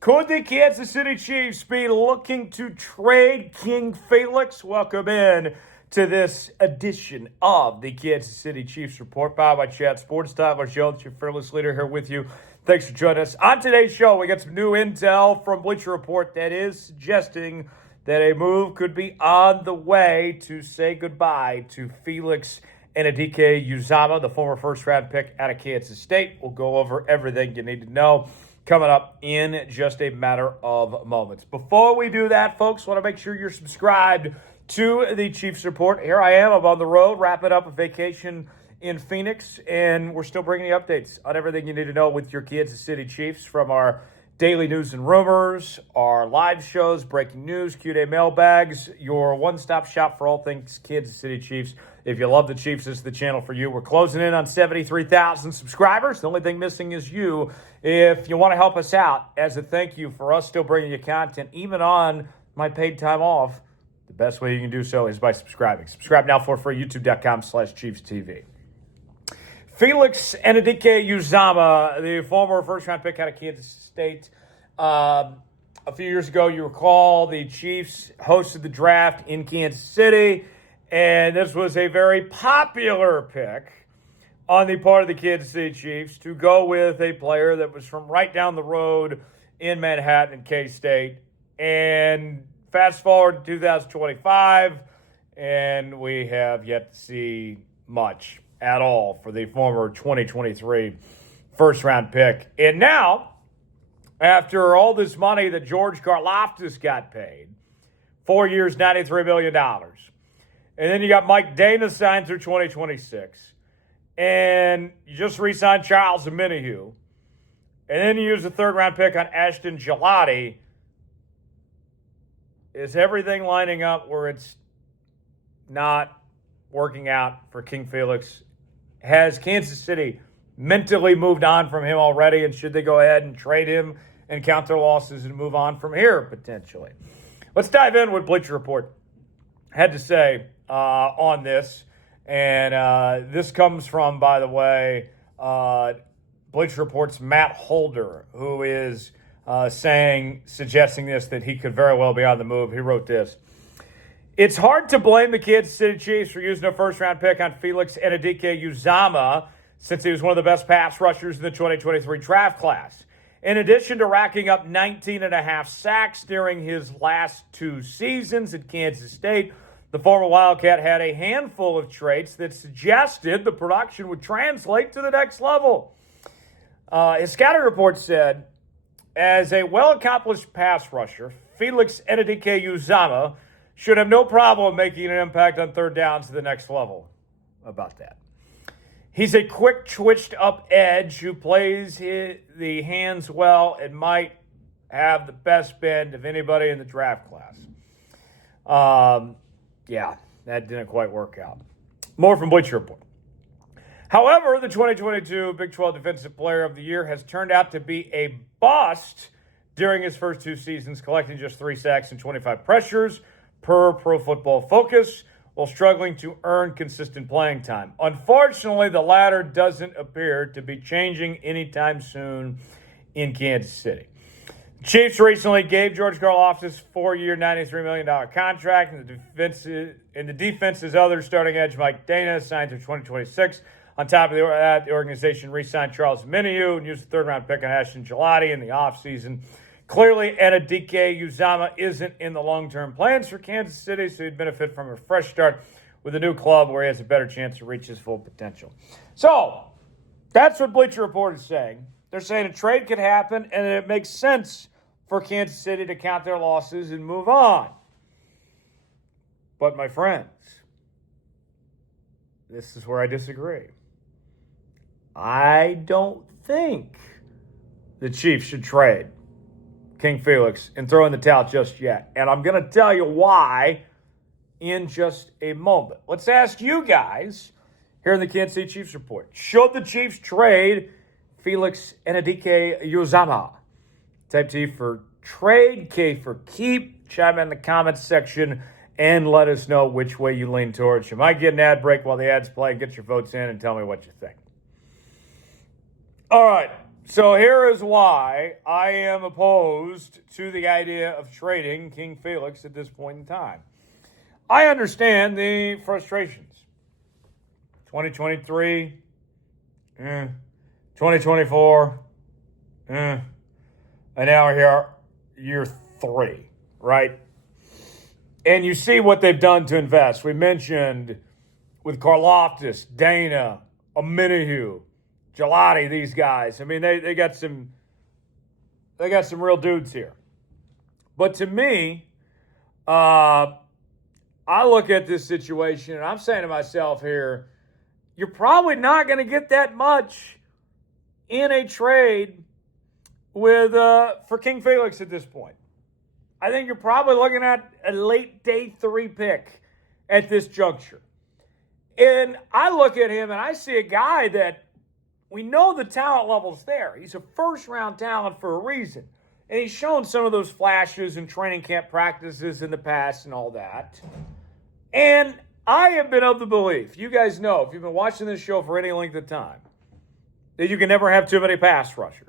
Could the Kansas City Chiefs be looking to trade King Felix? Welcome in to this edition of the Kansas City Chiefs Report, powered by Chat Sports. Tyler Jones, your fearless leader, here with you. Thanks for joining us. On today's show, we got some new intel from Bleacher Report that is suggesting that a move could be on the way to say goodbye to Felix Anudike-Uzomah, the former first-round pick out of Kansas State. We'll go over everything you need to know coming up in just a matter of moments. Before we do that, folks, want to make sure you're subscribed to the Chiefs Report. Here I am. I'm on the road, wrapping up a vacation in Phoenix, and we're still bringing you updates on everything you need to know with your Kansas City Chiefs, from our daily news and rumors, our live shows, breaking news, Q&A mailbags, your one-stop shop for all things Kansas City Chiefs. If you love the Chiefs, this is the channel for you. We're closing in on 73,000 subscribers. The only thing missing is you. If you want to help us out as a thank you for us still bringing you content, even on my paid time off, the best way you can do so is by subscribing. Subscribe now for free, youtube.com/ChiefsTV. Felix Anudike-Uzomah, the former first-round pick out of Kansas State. A few years ago, you recall, the Chiefs hosted the draft in Kansas City, and this was a very popular pick on the part of the Kansas City Chiefs to go with a player that was from right down the road in Manhattan and K-State. And fast forward to 2025, and we have yet to see much at all for the former 2023 first-round pick. And now, after all this money that George Karlaftis got paid, 4 years, $93 million, and then you got Mike Danna signed through 2026, and you just re-signed Charles Omenihu, and then you use a third-round pick on Ashton Gillotte. Is everything lining up where it's not working out for King Felix? Has Kansas City mentally moved on from him already, and should they go ahead and trade him and count their losses and move on from here, potentially? Let's dive in what Bleacher Report had to say on this. And this comes from, by the way, Bleacher Report's Matt Holder, who is suggesting this, that he could very well be on the move. He wrote this: "It's hard to blame the Kansas City Chiefs for using a first-round pick on Felix Anudike-Uzomah, since he was one of the best pass rushers in the 2023 draft class. In addition to racking up 19.5 sacks during his last 2 seasons at Kansas State, the former Wildcat had a handful of traits that suggested the production would translate to the next level." His scouting report said, "As a well-accomplished pass rusher, Felix Anudike-Uzomah should have no problem making an impact on third downs to the next level." About that. "He's a quick, twitched-up edge who plays the hands well and might have the best bend of anybody in the draft class." Yeah, that didn't quite work out. More from Bleacher Report. "However, the 2022 Big 12 Defensive Player of the Year has turned out to be a bust during his first 2 seasons, collecting just 3 sacks and 25 pressures per Pro Football Focus, while struggling to earn consistent playing time. Unfortunately, the latter doesn't appear to be changing anytime soon in Kansas City." The Chiefs recently gave George Karlaftis a 4-year, $93 million contract, and the defense's other starting edge, Mike Danna, signed through 2026. On top of that, the organization re-signed Charles Omenihu and used a third-round pick on Ashton Gillotte in the offseason. Clearly, Anudike-Uzomah isn't in the long-term plans for Kansas City, so he'd benefit from a fresh start with a new club where he has a better chance to reach his full potential. So, that's what Bleacher Report is saying. They're saying a trade could happen, and it makes sense for Kansas City to count their losses and move on. But, my friends, this is where I disagree. I don't think the Chiefs should trade King Felix and throw in the towel just yet. And I'm going to tell you why in just a moment. Let's ask you guys here in the Kansas City Chiefs Report: should the Chiefs trade Felix Anudike-Uzomah? Type T for trade, K for keep. Chime in the comments section and let us know which way you lean towards. You might get an ad break while the ads play. Get your votes in and tell me what you think. All right. So here is why I am opposed to the idea of trading King Felix at this point in time. I understand the frustrations. 2023, 2024, and now we're here, year 3, right? And you see what they've done to invest. We mentioned with Karlaftis, Danna, Omenihu, Gillotte, these guys. I mean, they got some real dudes here. But to me, I look at this situation and I'm saying to myself here, you're probably not going to get that much in a trade with for King Felix at this point. I think you're probably looking at a late day 3 pick at this juncture. And I look at him and I see a guy that we know the talent level's there. He's a first-round talent for a reason. And he's shown some of those flashes in training camp practices in the past and all that. And I have been of the belief, you guys know, if you've been watching this show for any length of time, that you can never have too many pass rushers.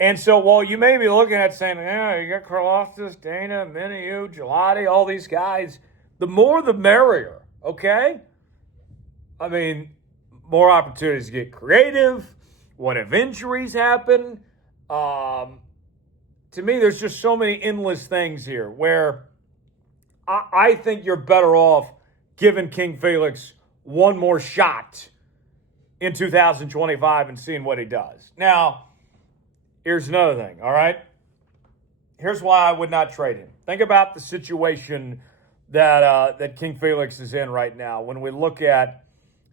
And so while you may be looking at saying, yeah, you got Karlaftis, Danna, Omenihu, Gillotte, all these guys, the more the merrier, okay? I mean, more opportunities to get creative. What if injuries happen? To me, there's just so many endless things here where I think you're better off giving King Felix one more shot in 2025 and seeing what he does. Now, here's another thing, all right? Here's why I would not trade him. Think about the situation that King Felix is in right now when we look at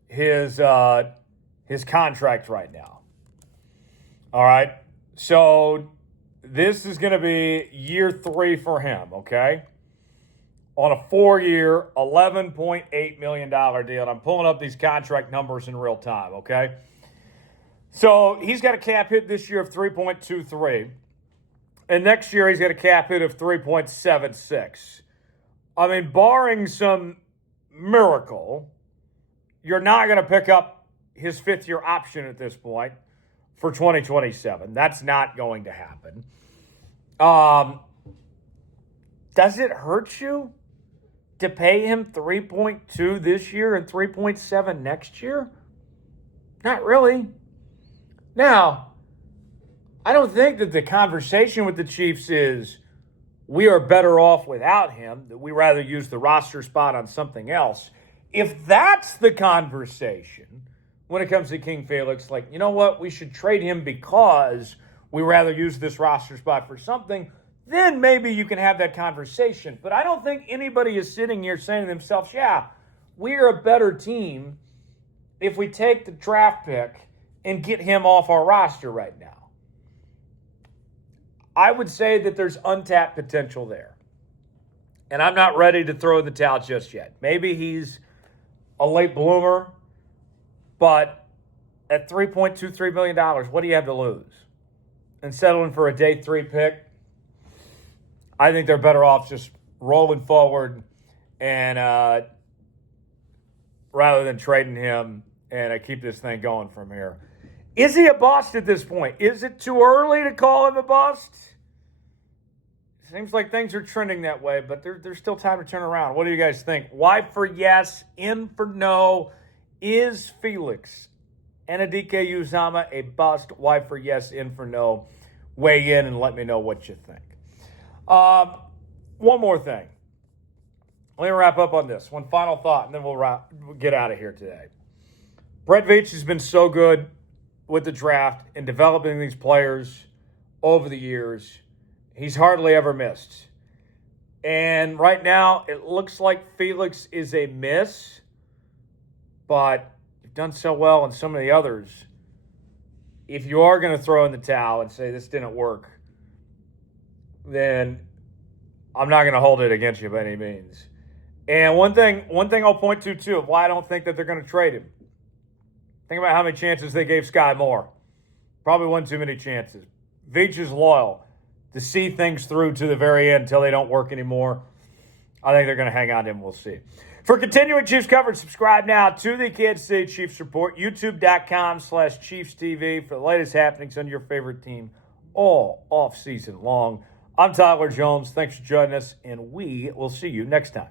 his contract right now. All right? So this is going to be year 3 for him, okay? On a 4-year, $11.8 million deal. And I'm pulling up these contract numbers in real time, okay? So he's got a cap hit this year of 3.23. And next year he's got a cap hit of 3.76. I mean, barring some miracle, you're not going to pick up his 5th-year option at this point for 2027. That's not going to happen. Does it hurt you to pay him 3.2 this year and 3.7 next year? Not really. Now, I don't think that the conversation with the Chiefs is we are better off without him, that we rather use the roster spot on something else. If that's the conversation when it comes to King Felix, like, you know what, we should trade him because we rather use this roster spot for something, then maybe you can have that conversation. But I don't think anybody is sitting here saying to themselves, yeah, we're a better team if we take the draft pick and get him off our roster right now. I would say that there's untapped potential there. And I'm not ready to throw in the towel just yet. Maybe he's a late bloomer, but at $3.23 million, what do you have to lose? And settling for a day 3 pick, I think they're better off just rolling forward and rather than trading him and keep this thing going from here. Is he a bust at this point? Is it too early to call him a bust? Seems like things are trending that way, but there's still time to turn around. What do you guys think? Y for yes, N for no. Is Felix Anudike-Uzomah a bust? Y for yes, N for no. Weigh in and let me know what you think. One more thing. Let me wrap up on this. One final thought, and then we'll get out of here today. Brett Veach has been so good with the draft and developing these players over the years. He's hardly ever missed. And right now, it looks like Felix is a miss, but you've done so well in some of the others. If you are going to throw in the towel and say this didn't work, then I'm not going to hold it against you by any means. And one thing I'll point to, too, of why I don't think that they're going to trade him. Think about how many chances they gave Sky Moore. Probably one too many chances. Veach is loyal to see things through to the very end until they don't work anymore. I think they're going to hang on to him. We'll see. For continuing Chiefs coverage, subscribe now to the Kansas City Chiefs Report, youtube.com/ChiefsTV for the latest happenings on your favorite team all off-season long. I'm Tyler Jones. Thanks for joining us, and we will see you next time.